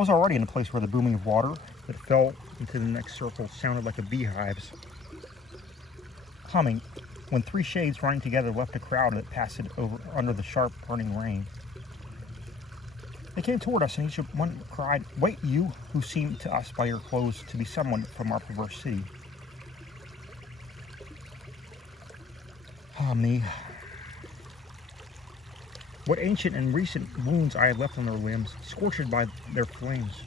was already in a place where the booming of water that fell into the next circle sounded like a beehive's humming, when three shades running together left a crowd that passed over under the sharp burning rain. They came toward us, and each one cried, "Wait, you who seem to us by your clothes to be someone from our perverse city." Ah, me. What ancient and recent wounds I had left on their limbs, scorched by their flames.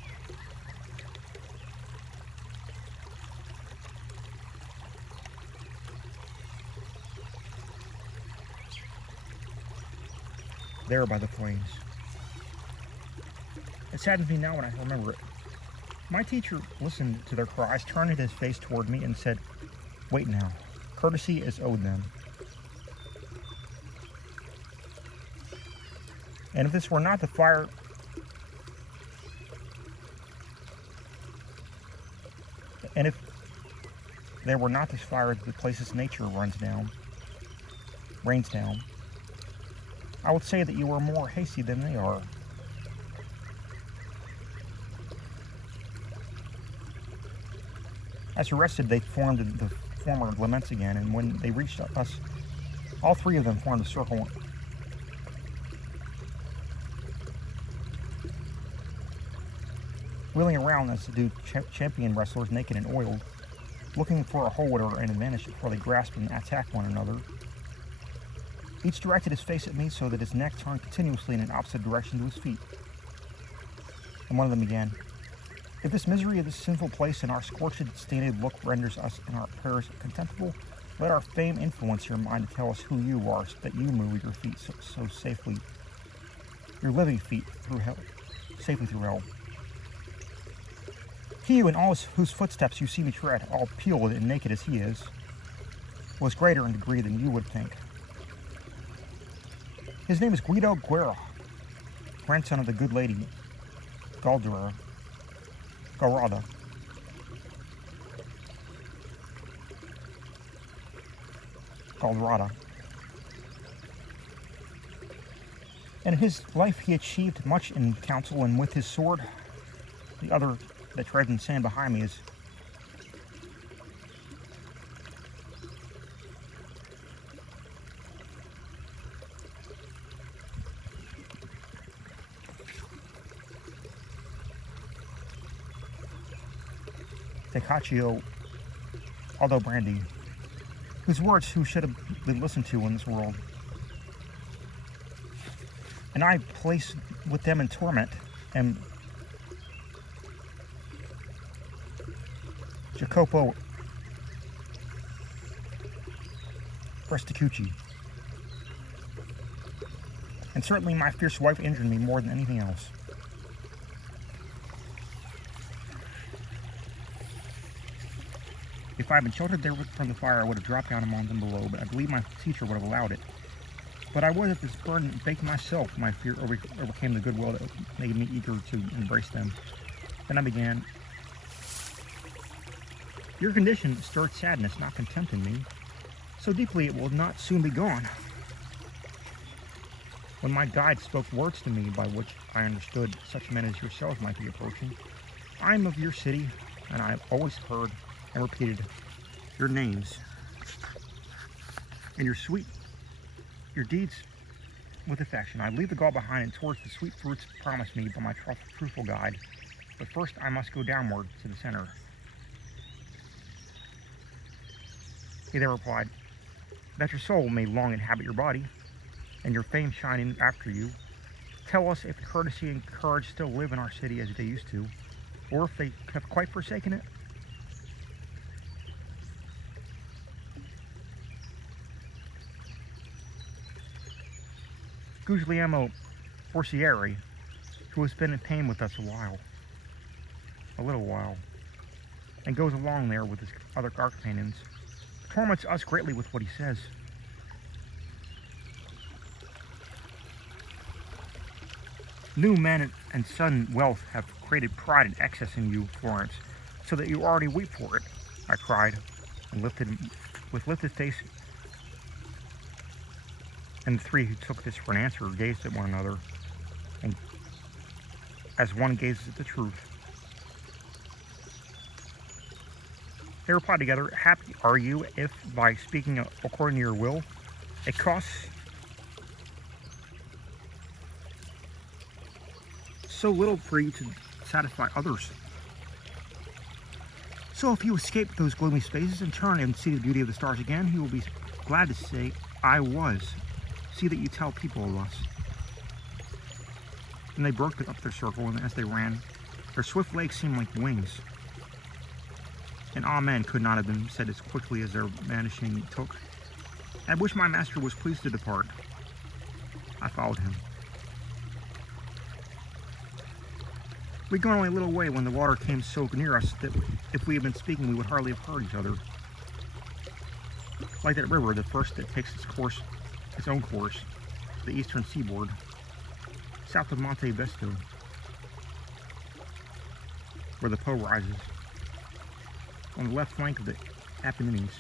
There by the flames. It saddens me now when I remember it. My teacher listened to their cries, turned his face toward me, and said, "Wait now. Courtesy is owed them. And if this were not the fire, and if there were not this fire, the places nature rains down, I would say that you are more hasty than they are. As arrested, they formed the former laments again, and when they reached us, all three of them formed a circle. Wheeling around as do champion wrestlers, naked and oiled, looking for a hold or an advantage before they grasp and attack one another. Each directed his face at me so that his neck turned continuously in an opposite direction to his feet. And one of them began, "If this misery of this sinful place and our scorched, stained look renders us in our prayers contemptible, let our fame influence your mind to tell us who you are, so that you move your feet so safely, your living feet through hell, safely through hell. He in all whose footsteps you see me tread, all peeled and naked as he is, was greater in degree than you would think. His name is Guido Guerra, grandson of the good lady Galrada. And in his life he achieved much in council, and with his sword, the other that treads in sand behind me is Tecaccio Aldobrandi, whose words who should have been listened to in this world. And I place with them in torment, and Jacopo Presticucci. And certainly my fierce wife injured me more than anything else. If I had been sheltered there from the fire, I would have dropped down among them below, but I believe my teacher would have allowed it. But I was at this burden baked myself. My fear overcame the goodwill that made me eager to embrace them. Then I began. Your condition stirred sadness, not contempt in me. So deeply it will not soon be gone. When my guide spoke words to me by which I understood such men as yourselves might be approaching, I am of your city, and I have always heard and repeated your names and your deeds with affection. I leave the gall behind and towards the sweet fruits promised me by my truthful guide, but first I must go downward to the center. He there replied, that your soul may long inhabit your body, and your fame shine in after you. Tell us if the courtesy and courage still live in our city as they used to, or if they have quite forsaken it. Guglielmo Forcieri, who has been in pain with us a little while, and goes along there with his other companions, torments us greatly with what he says. New men and sudden wealth have created pride and excess in you, Florence, so that you already weep for it, I cried, and with lifted face. And the three who took this for an answer gazed at one another, and as one gazes at the truth. They replied together, "Happy are you if, by speaking according to your will, it costs so little for you to satisfy others. So if you escape those gloomy spaces and turn and see the beauty of the stars again, he will be glad to say, 'I was. See that you tell people of us.'" And they broke up their circle, and as they ran, their swift legs seemed like wings. And amen could not have been said as quickly as their vanishing took. At which my master was pleased to depart. I followed him. We'd gone only a little way when the water came so near us that if we had been speaking, we would hardly have heard each other. Like that river, the first that takes its own course, to the eastern seaboard, south of Monte Vesto, where the Po rises, on the left flank of the Apennines.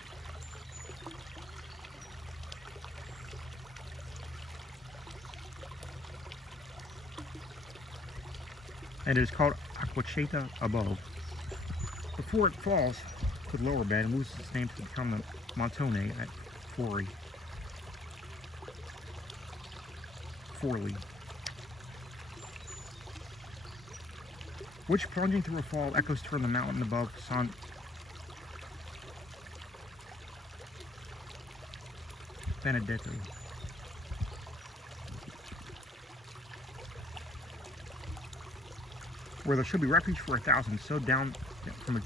And it is called Aquacheta above. Before it falls to the lower bed and loses its name to become the Montone at Forli. Which, plunging through a fall, echoes toward the mountain above San Benedetto. Where there should be refuge for 1,000, so down from a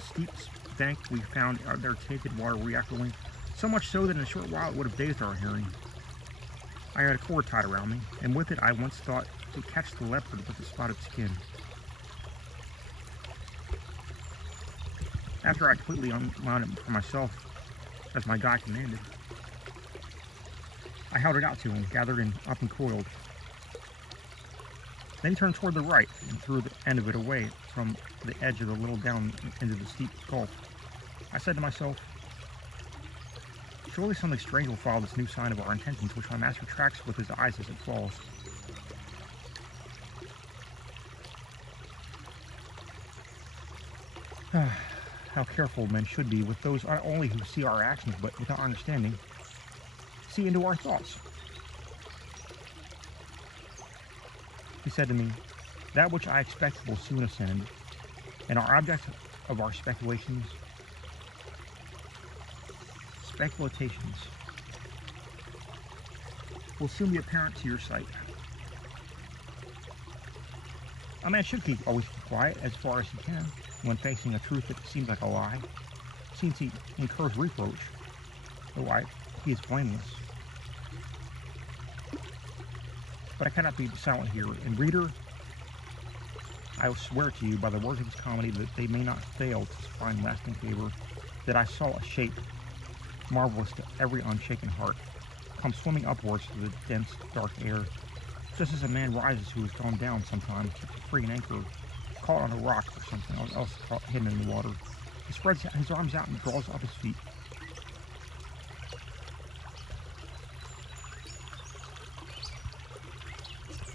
steep bank we found their tainted water re-echoing, so much so that in a short while it would have dazed our hearing. I had a cord tied around me, and with it I once thought to catch the leopard with the spotted skin. After I completely unwound it for myself, as my guide commanded, I held it out to him, gathered and up and coiled. Then he turned toward the right and threw the end of it away from the edge of the little down into the steep gulf. I said to myself, surely something strange will follow this new sign of our intentions, which my master tracks with his eyes as it falls. How careful men should be with those not only who see our actions, but without understanding, see into our thoughts. He said to me, "That which I expect will soon ascend, and our object of our speculations will soon be apparent to your sight." A man should always keep quiet as far as he can when facing a truth that seems like a lie, since he incurs reproach, though he is blameless. But I cannot be silent here, and reader, I will swear to you by the words of this comedy that they may not fail to find lasting favor, that I saw a shape, marvelous to every unshaken heart, come swimming upwards to the dense, dark air, just as a man rises who has gone down sometime to free an anchor, caught on a rock or something else hidden in the water. He spreads his arms out and draws up his feet,